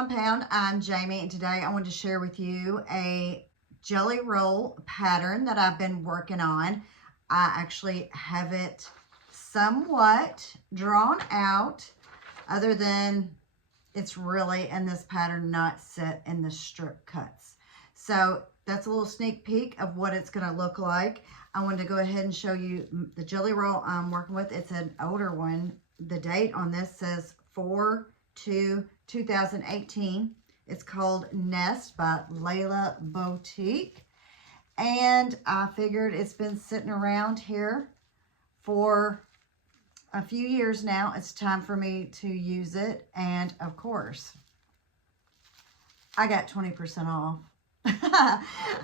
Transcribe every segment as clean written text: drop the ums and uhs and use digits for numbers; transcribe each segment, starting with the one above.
Compound. I'm Jamie, and today I want to share with you a jelly roll pattern that I've been working on. I actually have it somewhat drawn out, other than it's really in this pattern, not set in the strip cuts. So that's a little sneak peek of what it's going to look like. I wanted to go ahead and show you the jelly roll I'm working with. It's an older one. The date on this says 4/2/2018. It's called Nest by Layla Boutique. And I figured it's been sitting around here for a few years now. It's time for me to use it. And of course, I got 20% off.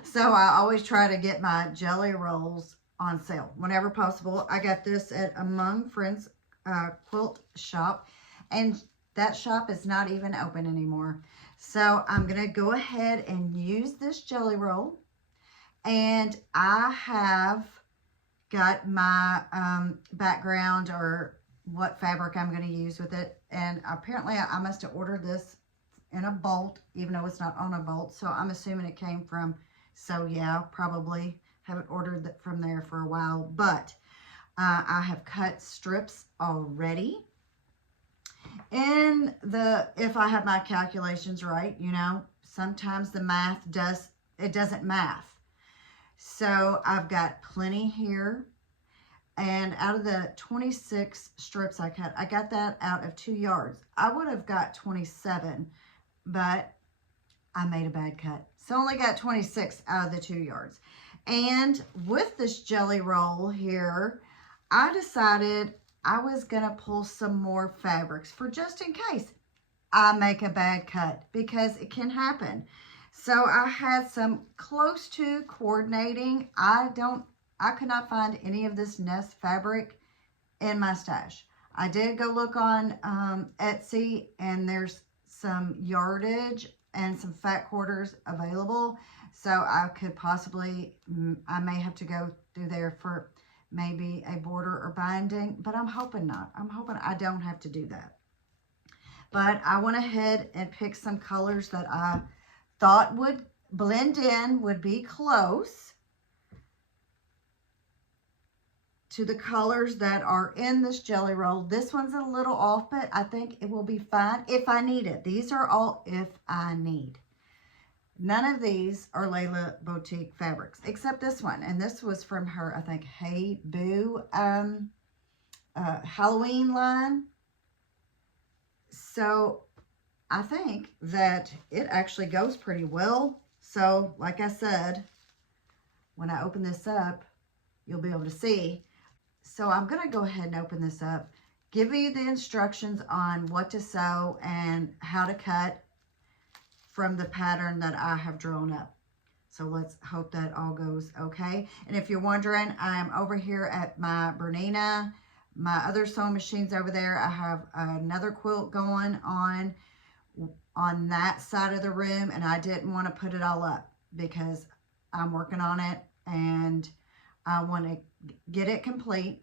So I always try to get my jelly rolls on sale whenever possible. I got this at Among Friends Quilt shop, and that shop is not even open anymore. So I'm going to go ahead and use this jelly roll. And I have got my background or what fabric I'm going to use with it. And apparently I must have ordered this in a bolt, even though it's not on a bolt. So I'm assuming it came from, so yeah, probably haven't ordered it from there for a while. But I have cut strips already. If I have my calculations right, you know, sometimes the math doesn't math. So I've got plenty here. And out of the 26 strips I cut, I got that out of 2 yards. I would have got 27, but I made a bad cut. So I only got 26 out of the 2 yards. And with this jelly roll here, I decided I was gonna pull some more fabrics for just in case I make a bad cut, because it can happen. So I had some close to coordinating. I could not find any of this Nest fabric in my stash. I did go look on Etsy, and there's some yardage and some fat quarters available. So I could possibly, I may have to go through there for maybe a border or binding, but I'm hoping not. I'm hoping I don't have to do that. But I went ahead and picked some colors that I thought would blend in, would be close to the colors that are in this jelly roll. This one's a little off, but I think it will be fine if I need it. These are all if I need. None of these are Layla Boutique fabrics, except this one. And this was from her, I think, Hey Boo Halloween line. So I think that it actually goes pretty well. So like I said, when I open this up, you'll be able to see. So I'm going to go ahead and open this up, give you the instructions on what to sew and how to cut from the pattern that I have drawn up. So let's hope that all goes okay. And if you're wondering, I am over here at my Bernina, my other sewing machines over there. I have another quilt going on that side of the room, and I didn't want to put it all up because I'm working on it and I want to get it complete.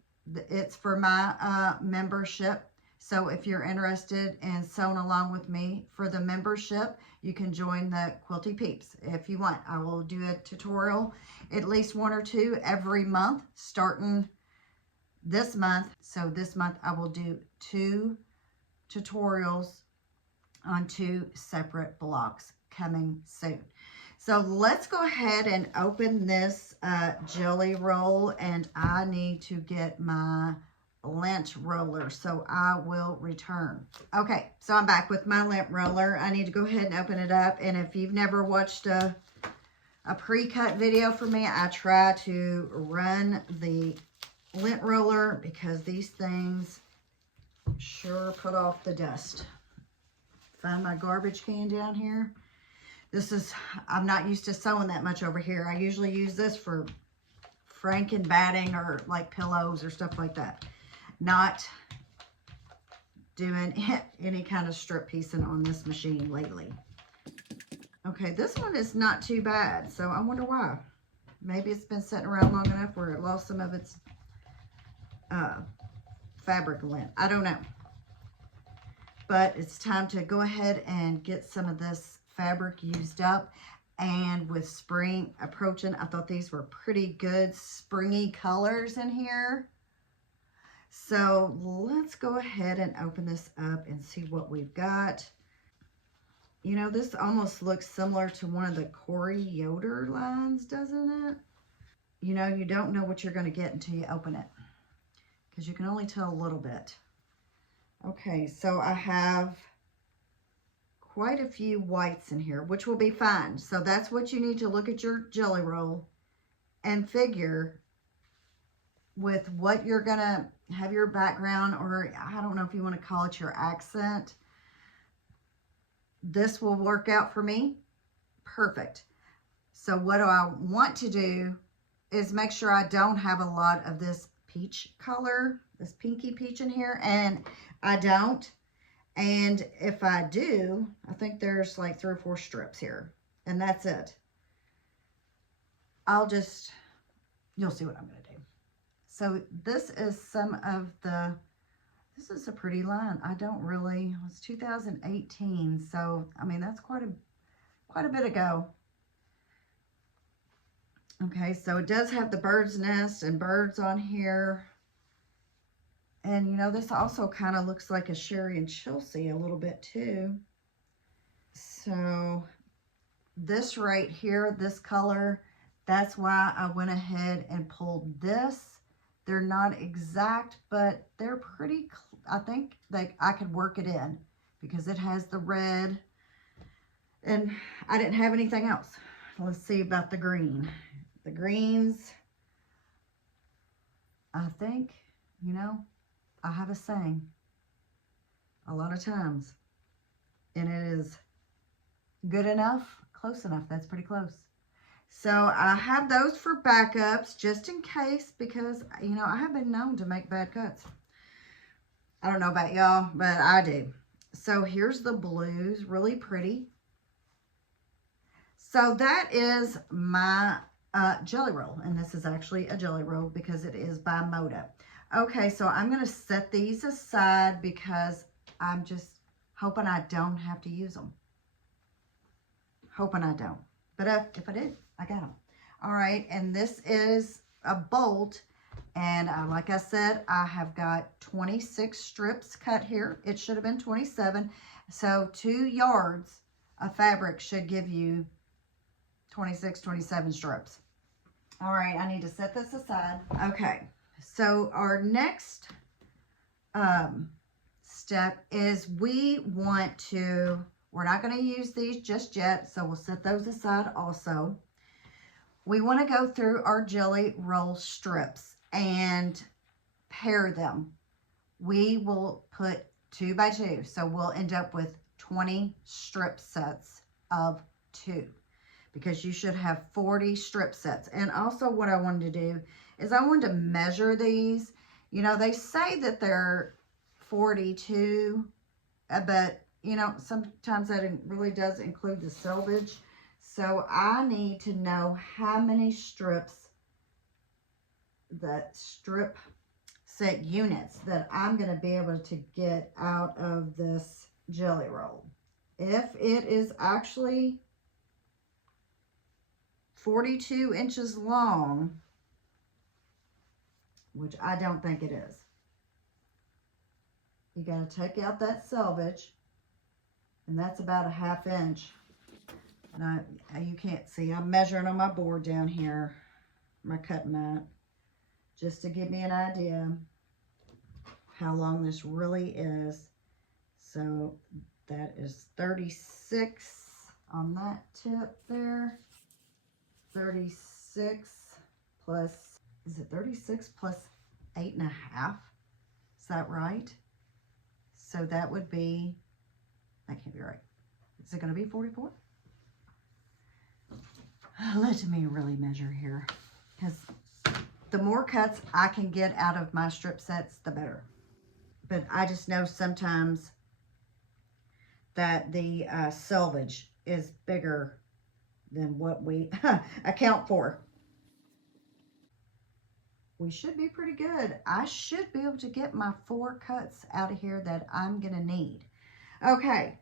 It's for my membership. So if you're interested in sewing along with me for the membership, you can join the Quilty Peeps if you want. I will do a tutorial, at least 1 or 2 every month, starting this month. So this month I will do 2 tutorials on 2 separate blocks coming soon. So let's go ahead and open this jelly roll, and I need to get my lint roller, so I will return. Okay, so I'm back with my lint roller. I need to go ahead and open it up, and if you've never watched a pre-cut video from me, I try to run the lint roller because these things sure put off the dust. Find my garbage can down here. I'm not used to sewing that much over here. I usually use this for franken batting or like pillows or stuff like that. Not doing any kind of strip piecing on this machine lately. Okay, this one is not too bad, so I wonder why. Maybe it's been sitting around long enough where it lost some of its fabric lint. I don't know. but it's time to go ahead and get some of this fabric used up. And with spring approaching, I thought these were pretty good springy colors in here. So let's go ahead and open this up and see what we've got. You know, this almost looks similar to one of the Corey Yoder lines, doesn't it? You know, you don't know what you're going to get until you open it, because you can only tell a little bit. Okay, so I have quite a few whites in here, which will be fine. So that's what you need to look at your jelly roll and figure with what you're going to have your background, or I don't know if you want to call it your accent. This will work out for me. Perfect. So what do I want to do is make sure I don't have a lot of this peach color, this pinky peach in here, and I don't. And if I do, I think there's like 3 or 4 strips here, and that's it. You'll see what I'm going to do. So this is some of the, this is a pretty line. It's 2018, so I mean that's quite a bit ago. Okay, so it does have the bird's nest and birds on here. And you know, this also kind of looks like a Sherry and Chelsea a little bit too. So this right here, this color, that's why I went ahead and pulled this. They're not exact, but they're pretty, I think like I could work it in because it has the red and I didn't have anything else. Let's see about the green. The greens, I think, you know, I have a saying a lot of times, and it is good enough, close enough. That's pretty close. So I have those for backups just in case, because, you know, I have been known to make bad cuts. I don't know about y'all, but I do. So here's the blues, really pretty. So that is my jelly roll, and this is actually a jelly roll because it is by Moda. Okay, so I'm going to set these aside because I'm just hoping I don't have to use them. Hoping I don't. But if I did, I got them. All right, and this is a bolt. And like I said, I have got 26 strips cut here. It should have been 27. So 2 yards of fabric should give you 26, 27 strips. All right, I need to set this aside. Okay, so our next step is we're not going to use these just yet, so we'll set those aside also. We want to go through our jelly roll strips and pair them. We will put 2 by 2, so we'll end up with 20 strip sets of 2. Because you should have 40 strip sets. And also what I wanted to do is I wanted to measure these. You know, they say that they're 42, but, you know, sometimes that really does include the selvage. So I need to know how many strips, that strip set units that I'm going to be able to get out of this jelly roll. If it is actually 42 inches long, which I don't think it is. You got to take out that selvage, and that's about a 1/2 inch. Now, you can't see, I'm measuring on my board down here, my cut mat, just to give me an idea how long this really is. So that is 36 on that tip there. 36 plus, is it 36 plus 8.5? Is that right? So that would be, that can't be right. Is it going to be 44? Let me really measure here, because the more cuts I can get out of my strip sets, the better. But I just know sometimes that the selvage is bigger than what we account for. We should be pretty good. I should be able to get my 4 cuts out of here that I'm going to need. Okay.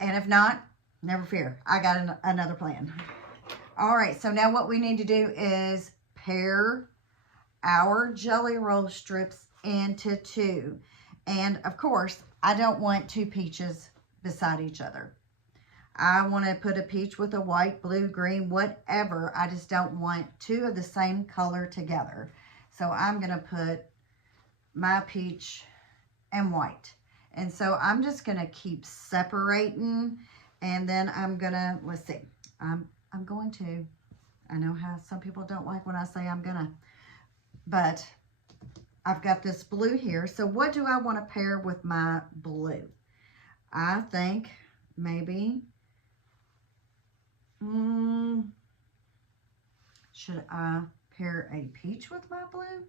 And if not, never fear. I got another plan. All right. So now what we need to do is pair our jelly roll strips into two. And of course, I don't want two peaches beside each other. I want to put a peach with a white, blue, green, whatever. I just don't want two of the same color together. So I'm going to put my peach and white. And so I'm just going to keep separating. And then I'm going to, let's see, I'm going to, I know how some people don't like when I say I'm going to, but I've got this blue here. So what do I want to pair with my blue? I think maybe, should I pair a peach with my blue?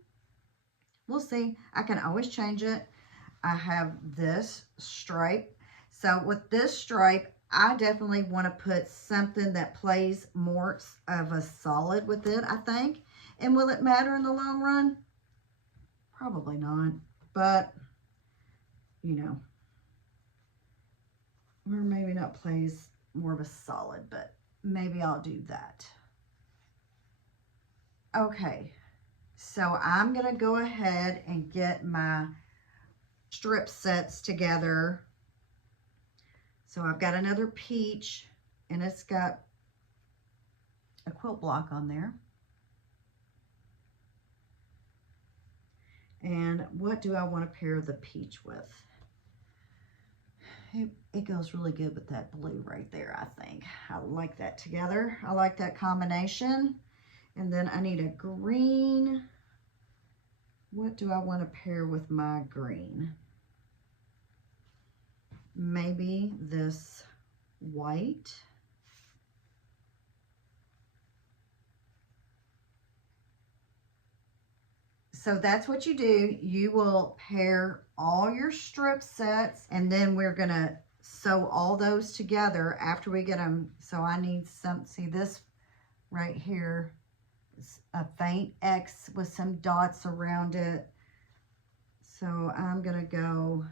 We'll see. I can always change it. I have this stripe. So with this stripe, I definitely want to put something that plays more of a solid with it, I think. And will it matter in the long run? Probably not. But, you know, or maybe not plays more of a solid, but maybe I'll do that. Okay, so I'm going to go ahead and get my strip sets together. So I've got another peach, and it's got a quilt block on there. And what do I want to pair the peach with? It goes really good with that blue right there, I think. I like that together. I like that combination. And then I need a green. What do I want to pair with my green? Maybe this white. So that's what you do. You will pair all your strip sets, and then we're going to sew all those together after we get them. So I need some, see this right here, is a faint X with some dots around it. So I'm going to go,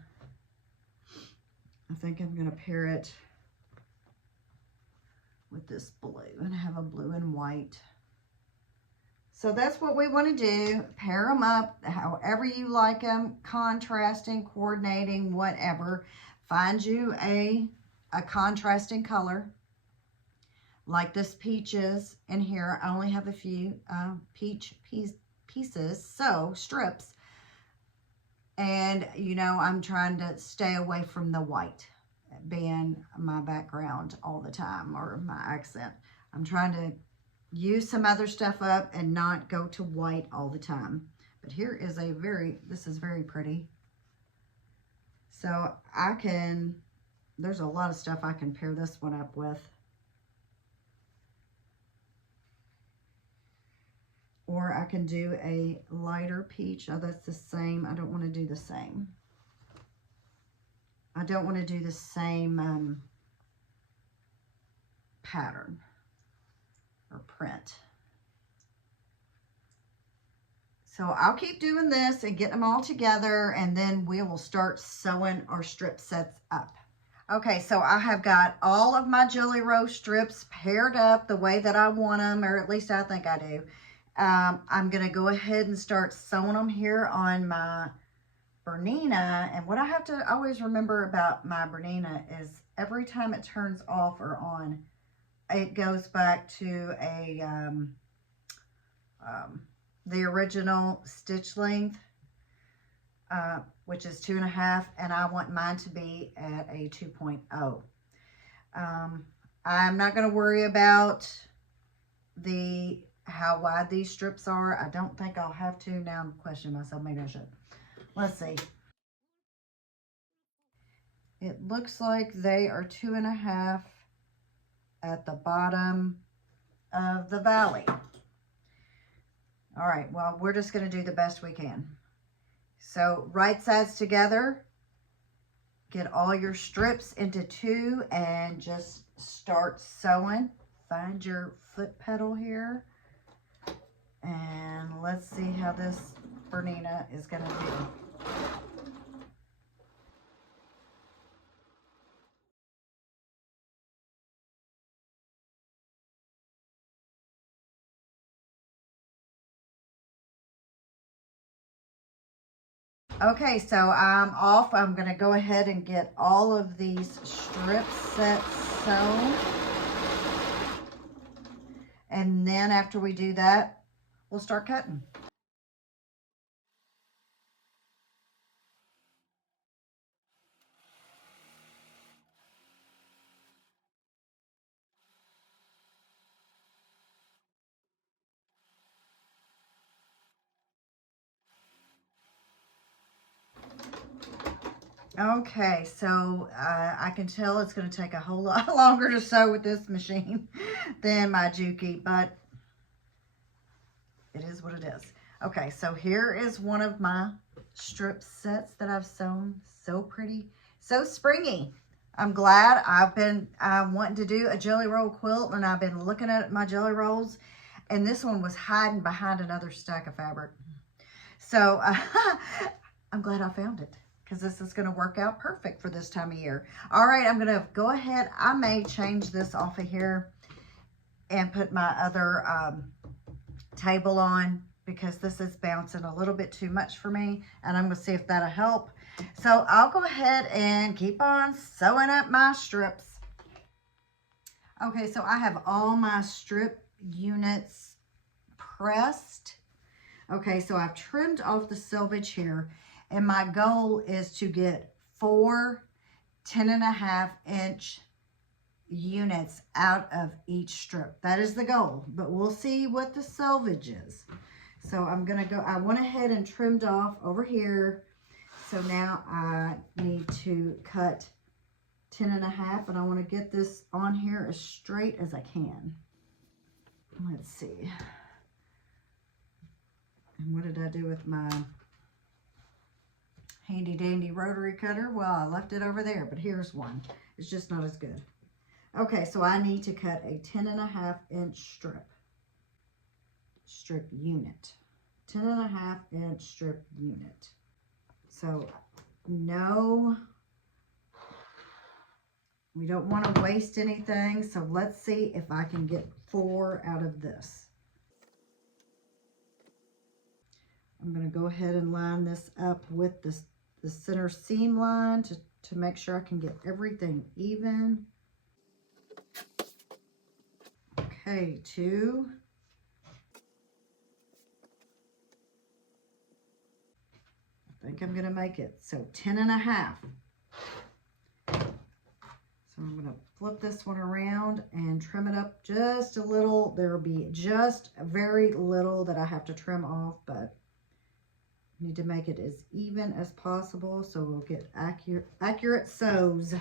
I think I'm going to pair it with this blue, and I have a blue and white. So that's what we want to do. Pair them up however you like them, contrasting, coordinating, whatever. Find you a contrasting color. Like this peaches in here. I only have a few peach pieces, so strips. And, you know, I'm trying to stay away from the white being my background all the time, or my accent. I'm trying to use some other stuff up and not go to white all the time. But here is a this is very pretty. So I can, there's a lot of stuff I can pair this one up with. Or I can do a lighter peach. Oh, that's the same. I don't want to do the same. I don't want to do the same pattern or print. So I'll keep doing this and getting them all together, and then we will start sewing our strip sets up. Okay, so I have got all of my jelly roll strips paired up the way that I want them, or at least I think I do. I'm going to go ahead and start sewing them here on my Bernina. And what I have to always remember about my Bernina is every time it turns off or on, it goes back to the original stitch length, which is 2.5, and I want mine to be at a 2.0. I'm not going to worry about how wide these strips are. I don't think I'll have to. Now I'm questioning myself. Maybe I should. Let's see. It looks like they are 2.5 at the bottom of the valley. All right, well, we're just going to do the best we can. So right sides together, get all your strips into two and just start sewing. Find your foot pedal here. And let's see how this Bernina is going to do. Okay, so I'm off. I'm going to go ahead and get all of these strip sets sewn. And then after we do that, we'll start cutting. Okay, so I can tell it's going to take a whole lot longer to sew with this machine than my Juki, but it is what it is. Okay, so here is one of my strip sets that I've sewn. So pretty, so springy. I'm glad. I've been wanting to do a jelly roll quilt, and I've been looking at my jelly rolls, and this one was hiding behind another stack of fabric. So I'm glad I found it, because this is going to work out perfect for this time of year. All right, I'm going to go ahead. I may change this off of here and put my other table on, because this is bouncing a little bit too much for me, and I'm going to see if that'll help. So I'll go ahead and keep on sewing up my strips. Okay, so I have all my strip units pressed. Okay, so I've trimmed off the selvage here, and my goal is to get 4 10.5-inch units out of each strip. That is the goal, but we'll see what the selvage is. So I'm gonna go, I went ahead and trimmed off over here. So now I need to cut 10.5, and I want to get this on here as straight as I can. Let's see. And what did I do with my handy dandy rotary cutter? Well, I left it over there, but here's one. It's just not as good. Okay, so I need to cut a 10.5-inch strip unit. 10.5-inch strip unit. So no, we don't want to waste anything. So let's see if I can get 4 out of this. I'm going to go ahead and line this up with the center seam line to make sure I can get everything even. Okay, 2. I think I'm going to make it. So 10.5. So I'm going to flip this one around and trim it up just a little. There will be just very little that I have to trim off, but need to make it as even as possible so we'll get accurate sews.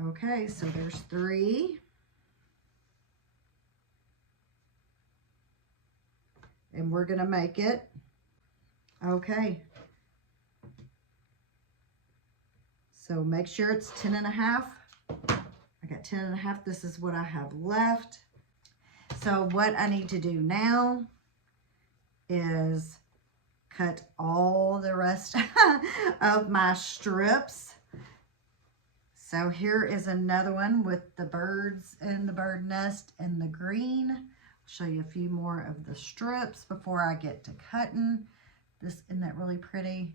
Okay, so there's 3. And we're going to make it. Okay. So make sure it's 10.5. I got 10.5. This is what I have left. So what I need to do now is cut all the rest of my strips. So here is another one with the birds in the bird nest and the green. I'll show you a few more of the strips before I get to cutting. Isn't that really pretty?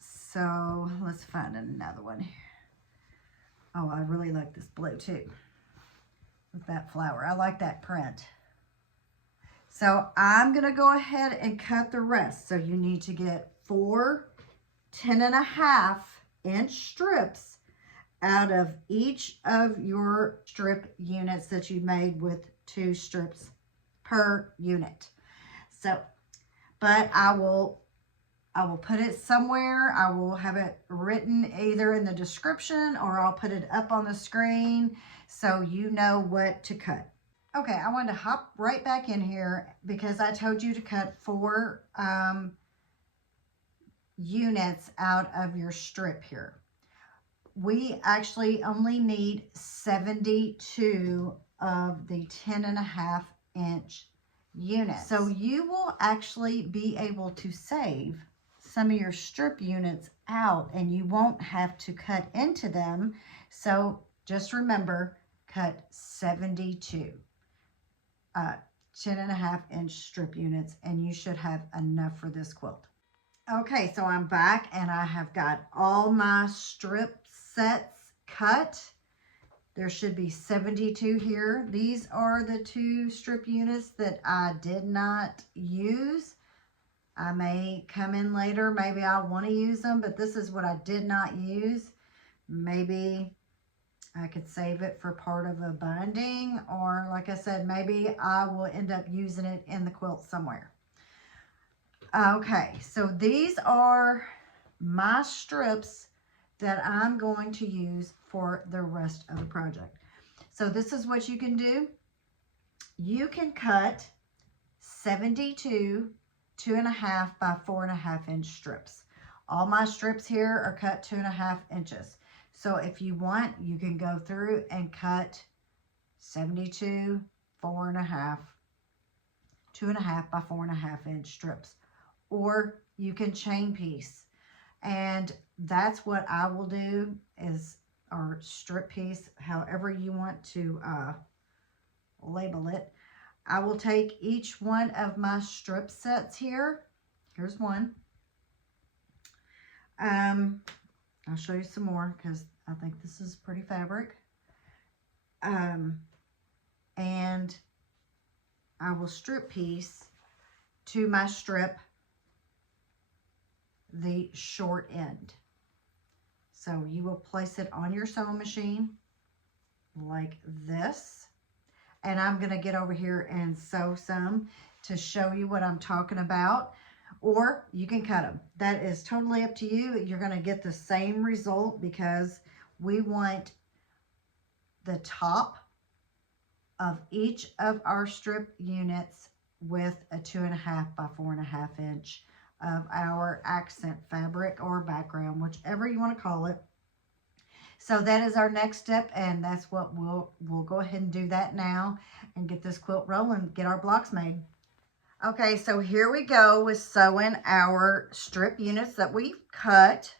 So let's find another one here. Oh, I really like this blue too, with that flower. I like that print. So I'm gonna go ahead and cut the rest. So you need to get 4 10.5-inch strips out of each of your strip units that you made with 2 strips per unit. So, but I will put it somewhere. I will have it written either in the description, or I'll put it up on the screen so you know what to cut. Okay, I wanted to hop right back in here because I told you to cut 4 units out of your strip here. We actually only need 72 of the 10.5-inch units. So you will actually be able to save some of your strip units out, and you won't have to cut into them. So just remember, cut 72. 10.5 inch strip units, and you should have enough for this quilt. Okay, so I'm back and I have got all my strip sets cut. There should be 72 here. These are the 2 strip units that I did not use. I may come in later, maybe I want to use them, but this is what I did not use. Maybe I could save it for part of a binding, or like I said, maybe I will end up using it in the quilt somewhere. Okay, so these are my strips that I'm going to use for the rest of the project. So this is what you can do. You can cut 72 2.5 by 4.5 inch strips. All my strips here are cut 2.5 inches. So if you want, you can go through and cut 72 4.5 2.5 by 4.5 inch strips, or you can chain piece. And that's what I will do, is or strip piece, however you want to label it. I will take each one of my strip sets here. Here's one. I'll show you some more because I think this is pretty fabric. And I will strip piece to my strip the short end. So you will place it on your sewing machine like this. And I'm going to get over here and sew some to show you what I'm talking about. Or you can cut them. That is totally up to you. You're going to get the same result because we want the top of each of our strip units with a 2.5 by 4.5 inch of our accent fabric or background, whichever you want to call it. So that is our next step, and that's what we'll go ahead and do that now and get this quilt rolling, get our blocks made. Okay, so here we go with sewing our strip units that we've cut.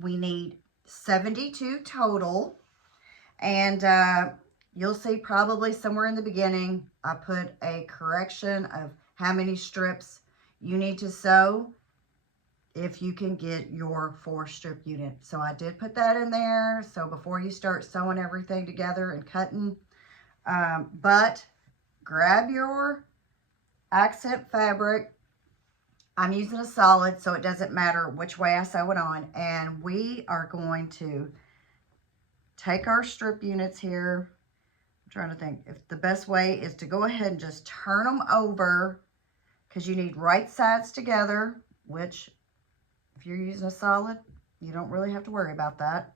We need 72 total, and you'll see probably somewhere in the beginning I put a correction of how many strips you need to sew if you can get your 4 strip unit. So I did put that in there, so before you start sewing everything together and cutting, but grab your accent fabric. I'm using a solid, so it doesn't matter which way I sew it on, and we are going to take our strip units here. I'm trying to think if the best way is to go ahead and just turn them over, because you need right sides together, which if you're using a solid, you don't really have to worry about that.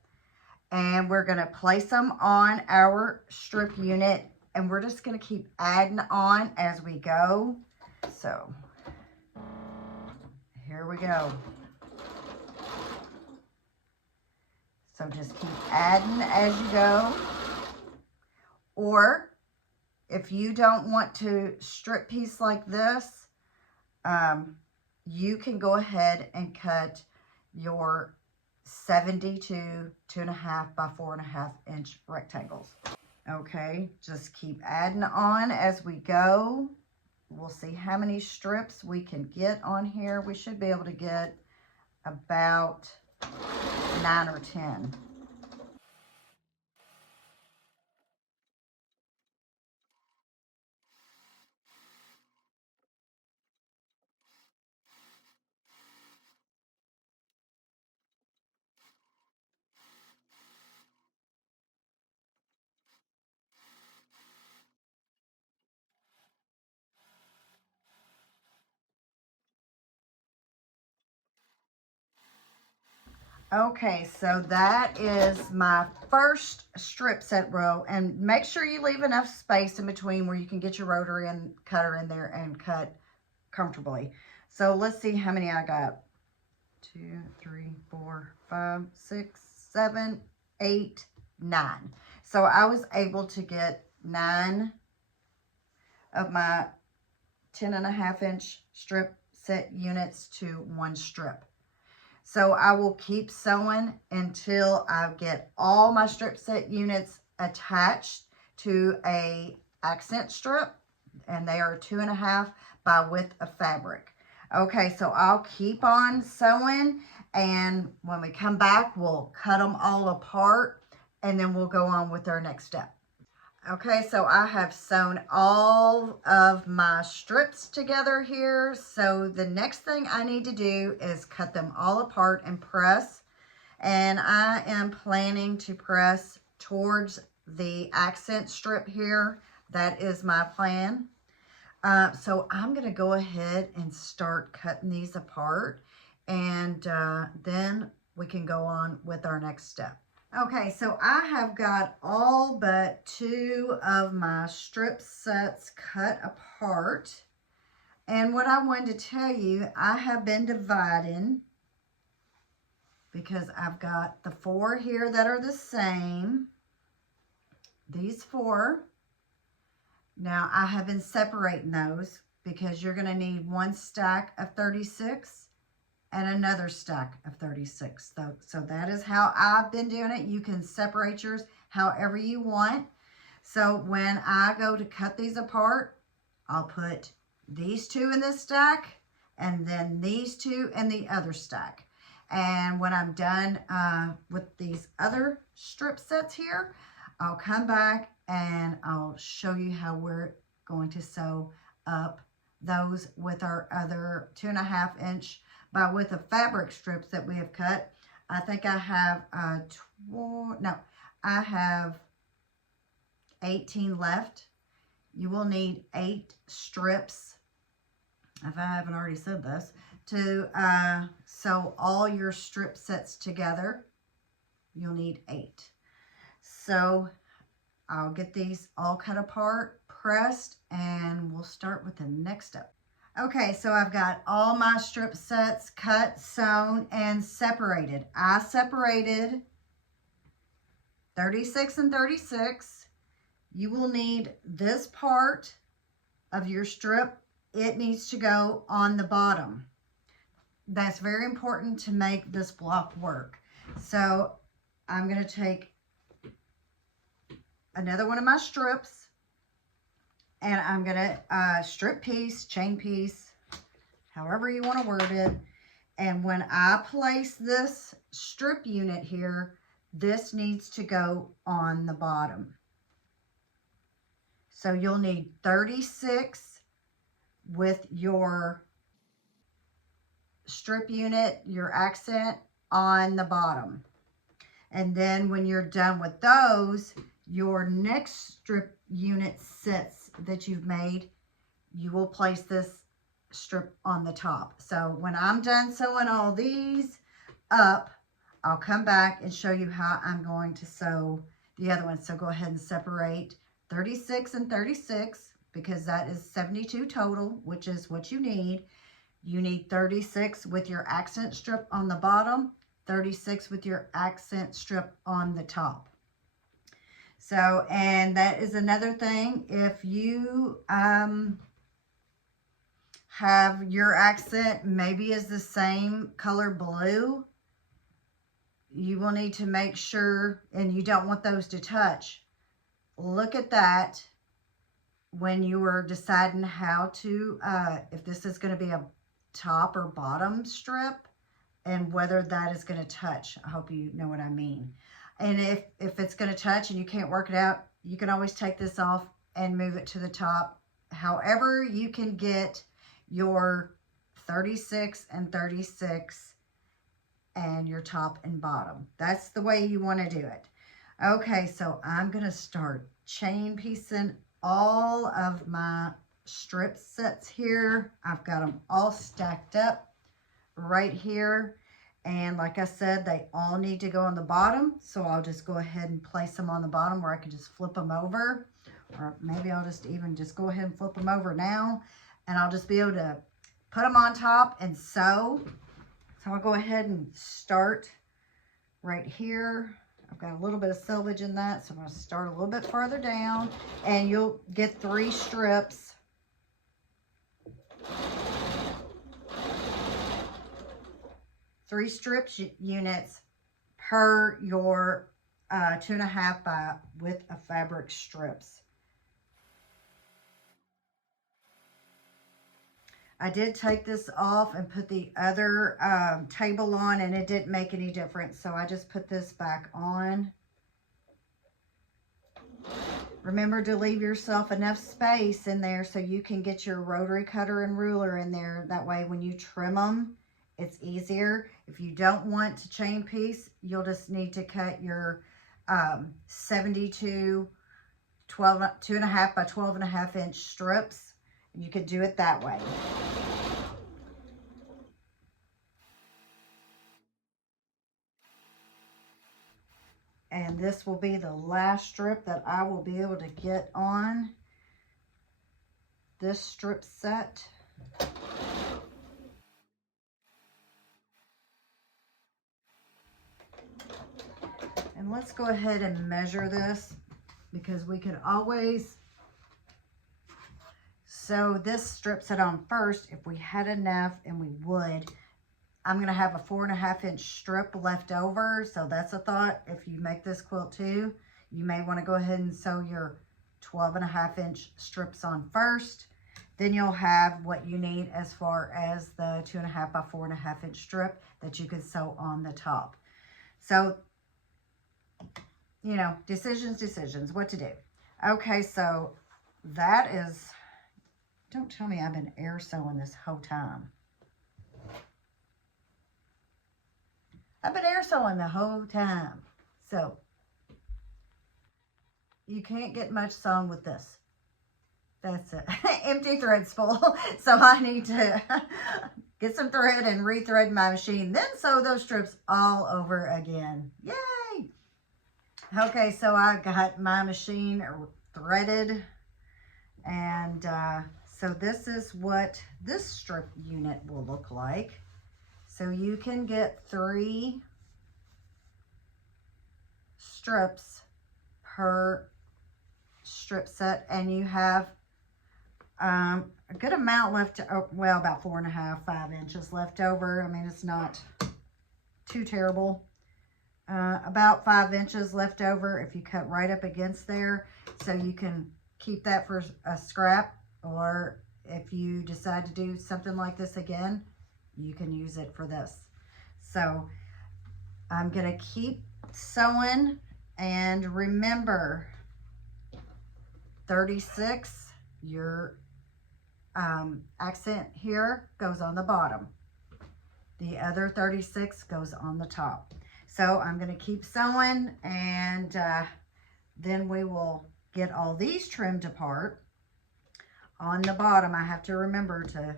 And we're going to place them on our strip unit, and we're just going to keep adding on as we go. So here we go. So just keep adding as you go. Or if you don't want to strip piece like this, you can go ahead and cut your 72 2.5 by 4.5 inch rectangles. Okay, just keep adding on as we go. We'll see how many strips we can get on here. We should be able to get about 9 or 10. Okay, so that is my first strip set row, and make sure you leave enough space in between where you can get your rotary and cutter in there and cut comfortably. So let's see how many I got. 2, 3, 4, 5, 6, 7, 8, 9. So I was able to get 9 of my 10.5 inch strip set units to 1 strip. So I will keep sewing until I get all my strip set units attached to a accent strip. and they are 2.5 by width of fabric. Okay, so I'll keep on sewing, and when we come back, we'll cut them all apart, and then we'll go on with our next step. Okay, so I have sewn all of my strips together here. So the next thing I need to do is cut them all apart and press. And I am planning to press towards the accent strip here. That is my plan. So I'm going to go ahead and start cutting these apart, and then we can go on with our next step. Okay, so I have got all but 2 of my strip sets cut apart. And what I wanted to tell you, I have been dividing, because I've got the 4 here that are the same. These 4. Now I have been separating those because you're going to need 1 stack of 36 and another stack of 36. So that is how I've been doing it. You can separate yours however you want. So when I go to cut these apart, I'll put these 2 in this stack and then these 2 in the other stack. And when I'm done with these other strip sets here, I'll come back and I'll show you how we're going to sew up those with our other 2.5 inch by width of fabric strips that we have cut. I think I have I have 18 left. You will need 8 strips, if I haven't already said this, to sew all your strip sets together. You'll need 8. So I'll get these all cut apart, pressed, and we'll start with the next step. Okay, so I've got all my strip sets cut, sewn, and separated. I separated 36 and 36. You will need this part of your strip. It needs to go on the bottom. That's very important to make this block work. So I'm going to take another one of my strips, and I'm going to strip piece, chain piece, however you want to word it. And when I place this strip unit here, this needs to go on the bottom. So you'll need 36 with your strip unit, your accent on the bottom. And then when you're done with those, your next strip unit sets that you've made, you will place this strip on the top. So when I'm done sewing all these up, I'll come back and show you how I'm going to sew the other ones. So go ahead and separate 36 and 36, because that is 72 total, which is what you need. You need 36 with your accent strip on the bottom, 36 with your accent strip on the top. So, and that is another thing. If you have your accent maybe is the same color blue, you will need to make sure, and you don't want those to touch. Look at that when you are deciding how to, if this is going to be a top or bottom strip, and whether that is going to touch. I hope you know what I mean. And if it's going to touch and you can't work it out, you can always take this off and move it to the top. However you can get your 36 and 36 and your top and bottom. That's the way you want to do it. Okay, so I'm going to start chain piecing all of my strip sets here. I've got them all stacked up right here. And like I said, they all need to go on the bottom. So I'll just go ahead and place them on the bottom where I can just flip them over. Or maybe I'll just even just go ahead and flip them over now. And I'll just be able to put them on top and sew. So I'll go ahead and start right here. I've got a little bit of selvage in that, so I'm going to start a little bit further down. And you'll get 3 strips. Three strips units per your 2.5 by width of fabric strips. I did take this off and put the other table on, and it didn't make any difference. So I just put this back on. Remember to leave yourself enough space in there so you can get your rotary cutter and ruler in there. That way when you trim them, it's easier. If you don't want to chain piece, you'll just need to cut your 72 2.5 by 12.5 inch strips. You could do it that way. And this will be the last strip that I will be able to get on this strip set. And let's go ahead and measure this, because we could always sew this strip set on first if we had enough, and we would. I'm going to have a 4.5 inch strip left over, so that's a thought. If you make this quilt too, you may want to go ahead and sew your 12.5 inch strips on first. Then you'll have what you need as far as the 2.5 by 4.5 inch strip that you could sew on the top. So, you know, decisions, what to do. Okay, so that is, don't tell me I've been air sewing this whole time. I've been air sewing the whole time. So you can't get much sewn with this. That's it. Empty thread's full. So I need to get some thread and rethread my machine, then sew those strips all over again. Yay! Okay, so I got my machine threaded, and so this is what this strip unit will look like. So you can get 3 strips per strip set, and you have a good amount left, well, about 4.5, 5 inches left over. I mean, it's not too terrible. About 5 inches left over if you cut right up against there. So you can keep that for a scrap, or if you decide to do something like this again, you can use it for this. So I'm gonna keep sewing, and remember, 36, your accent here goes on the bottom. The other 36 goes on the top. So I'm gonna keep sewing, and then we will get all these trimmed apart. On the bottom, I have to remember to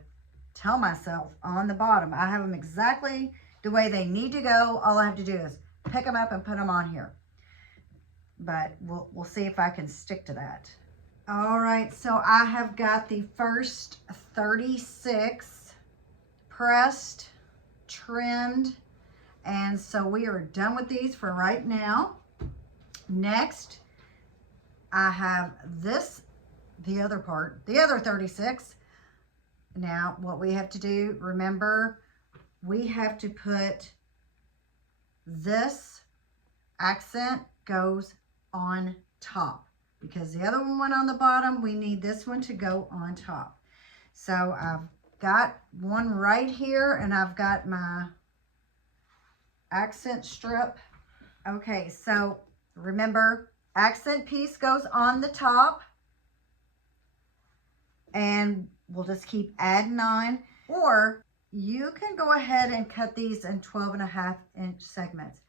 tell myself on the bottom, I have them exactly the way they need to go. All I have to do is pick them up and put them on here. But we'll see if I can stick to that. All right, so I have got the first 36 pressed, trimmed, and so we are done with these for right now. Next, I have this, the other part, the other 36. Now, what we have to do, remember, we have to put this accent goes on top, because the other one went on the bottom. We need this one to go on top. So I've got one right here, and I've got my accent strip. Okay, so remember, accent piece goes on the top, and we'll just keep adding on. Or you can go ahead and cut these in 12.5 inch segments.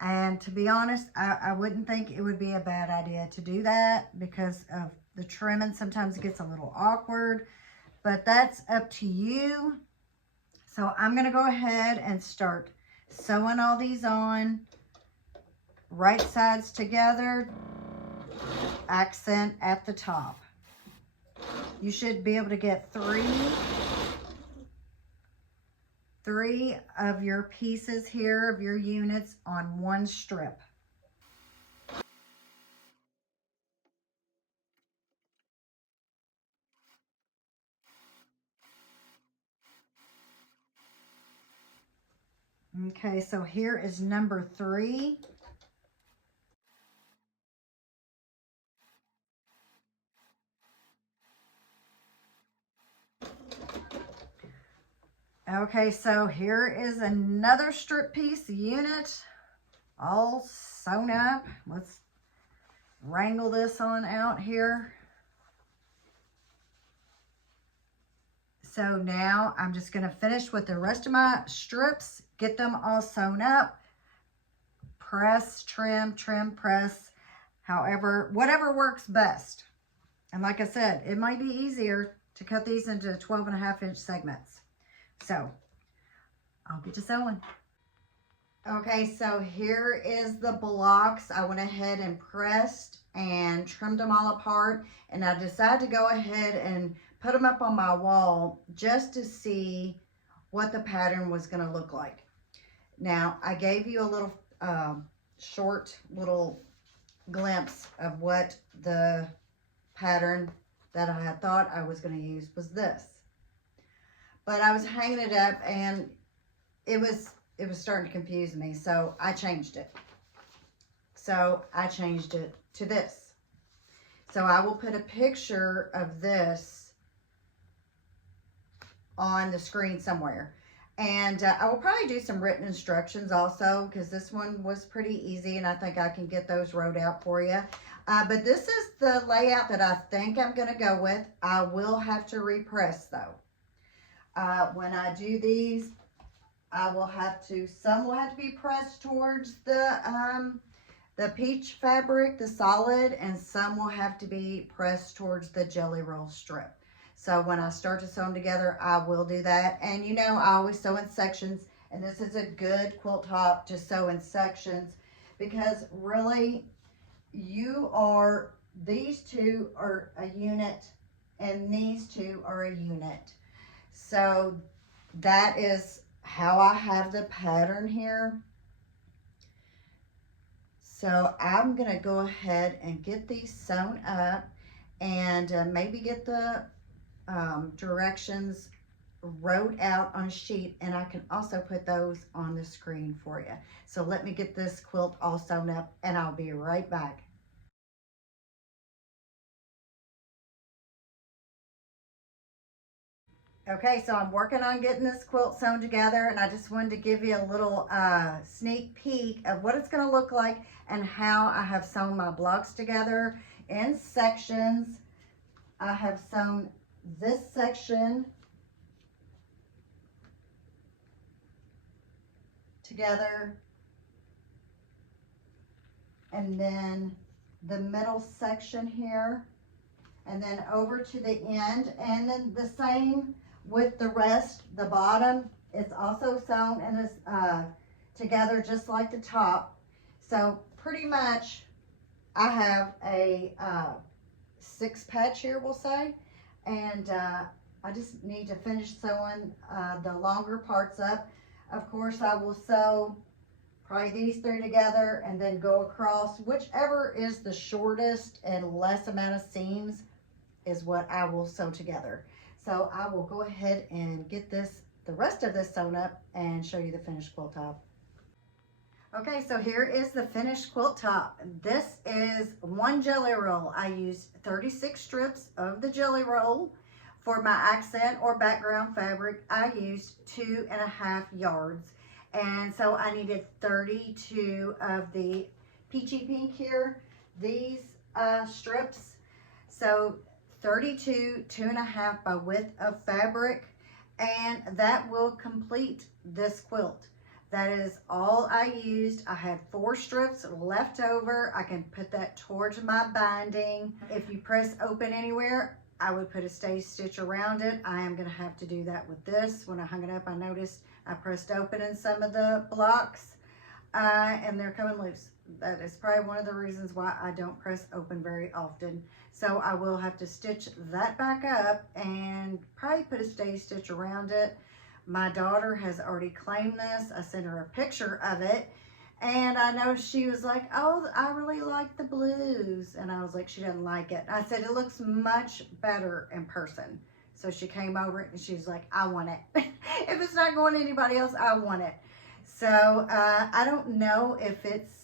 And to be honest, I wouldn't think it would be a bad idea to do that, because of the trimming. Sometimes it gets a little awkward, but that's up to you. So I'm going to go ahead and start sewing all these on, right sides together, accent at the top. You should be able to get three of your pieces here, of your units, on one strip. Okay, so here is number 3. Okay, so here is another strip piece unit all sewn up. Let's wrangle this on out here. So now I'm just going to finish with the rest of my strips, get them all sewn up, press, trim, trim, press, however, whatever works best. And like I said, it might be easier to cut these into 12.5-inch segments. So I'll get to sewing. Okay, so here is the blocks. I went ahead and pressed and trimmed them all apart, and I decided to go ahead and put them up on my wall just to see what the pattern was going to look like. Now, I gave you a little short little glimpse of what the pattern that I had thought I was going to use was this. But I was hanging it up and it was starting to confuse me, so I changed it. So I changed it to this. So I will put a picture of this on the screen somewhere. And I will probably do some written instructions also, because this one was pretty easy and I think I can get those wrote out for you. But this is the layout that I think I'm going to go with. I will have to repress though. When I do these, I will have to, some will have to be pressed towards the peach fabric, the solid, and some will have to be pressed towards the jelly roll strip. So when I start to sew them together, I will do that. And you know, I always sew in sections, and this is a good quilt top to sew in sections, because really these two are a unit and these two are a unit. So that is how I have the pattern here. So I'm gonna go ahead and get these sewn up and maybe get the directions wrote out on a sheet, and I can also put those on the screen for you. So let me get this quilt all sewn up and I'll be right back. Okay, so I'm working on getting this quilt sewn together, and I just wanted to give you a little sneak peek of what it's going to look like and how I have sewn my blocks together in sections. I have sewn this section together, and then the middle section here, and then over to the end, and then the same with the rest. The bottom is also sewn and is together just like the top. So pretty much I have a 6 patch here, we'll say, and I just need to finish sewing the longer parts up. Of course, I will sew probably these 3 together and then go across. Whichever is the shortest and less amount of seams is what I will sew together. So I will go ahead and get the rest of this sewn up and show you the finished quilt top. Okay, so here is the finished quilt top. This is 1 jelly roll. I used 36 strips of the jelly roll. For my accent or background fabric, I used 2.5 yards. And so I needed 32 of the peachy pink here, these strips. So 32, 2.5 by width of fabric, and that will complete this quilt. That is all I used. I had 4 strips left over. I can put that towards my binding. If you press open anywhere, I would put a stay stitch around it. I am gonna have to do that with this. When I hung it up, I noticed I pressed open in some of the blocks and they're coming loose. That is probably one of the reasons why I don't press open very often. So I will have to stitch that back up and probably put a stay stitch around it. My daughter has already claimed this. I sent her a picture of it, and I know she was like, oh, I really like the blues. And I was like, she doesn't like it. I said, it looks much better in person. So she came over and she was like, I want it. If it's not going to anybody else, I want it. So I don't know if it's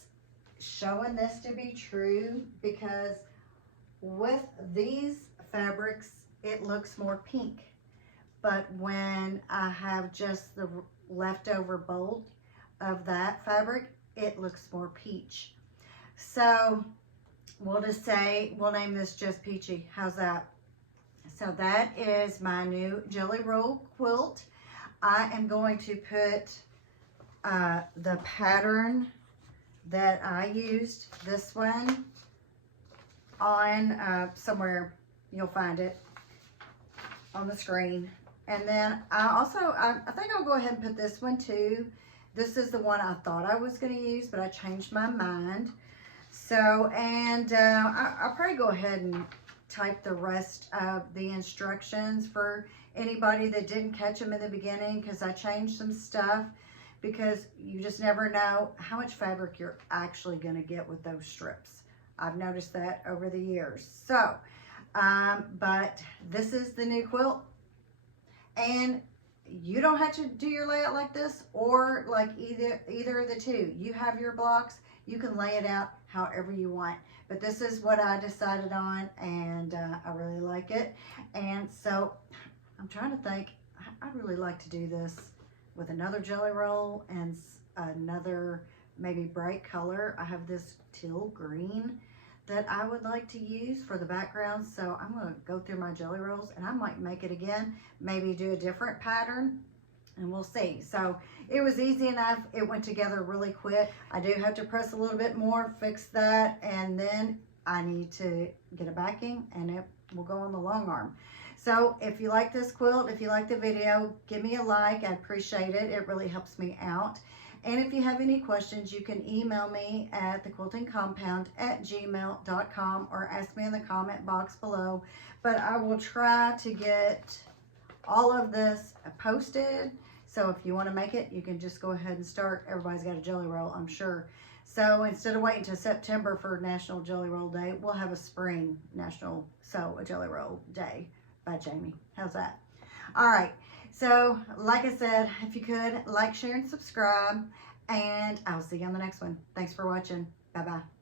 showing this to be true, because with these fabrics, it looks more pink. but when I have just the leftover bulk of that fabric, it looks more peach. So we'll just say, we'll name this just Peachy. How's that? So that is my new Jelly Roll quilt. I am going to put the pattern that I used, this one, on somewhere. You'll find it on the screen. And then I think I'll go ahead and put this one too. This is the one I thought I was going to use, but I changed my mind. So, and I'll probably go ahead and type the rest of the instructions for anybody that didn't catch them in the beginning, because I changed some stuff, because you just never know how much fabric you're actually going to get with those strips. I've noticed that over the years. So, but this is the new quilt, and you don't have to do your layout like this or like either of the two. You have your blocks, you can lay it out however you want, but this is what I decided on, and I really like it. And so I'm trying to think, I'd really like to do this with another jelly roll and another maybe bright color. I have this teal green that I would like to use for the background. So I'm going to go through my jelly rolls, and I might make it again, maybe do a different pattern, and we'll see. So it was easy enough. It went together really quick. I do have to press a little bit more, fix that, and then I need to get a backing, and it will go on the long arm. So if you like this quilt, if you like the video, give me a like. I appreciate it. It really helps me out. And if you have any questions, you can email me at thequiltingcompound@gmail.com or ask me in the comment box below. But I will try to get all of this posted. So if you want to make it, you can just go ahead and start. Everybody's got a jelly roll, I'm sure. So instead of waiting till September for National Jelly Roll Day, we'll have a spring National Sew a Jelly Roll Day by Jamie. How's that? All right. So, like I said, if you could, like, share, and subscribe, and I'll see you on the next one. Thanks for watching. Bye-bye.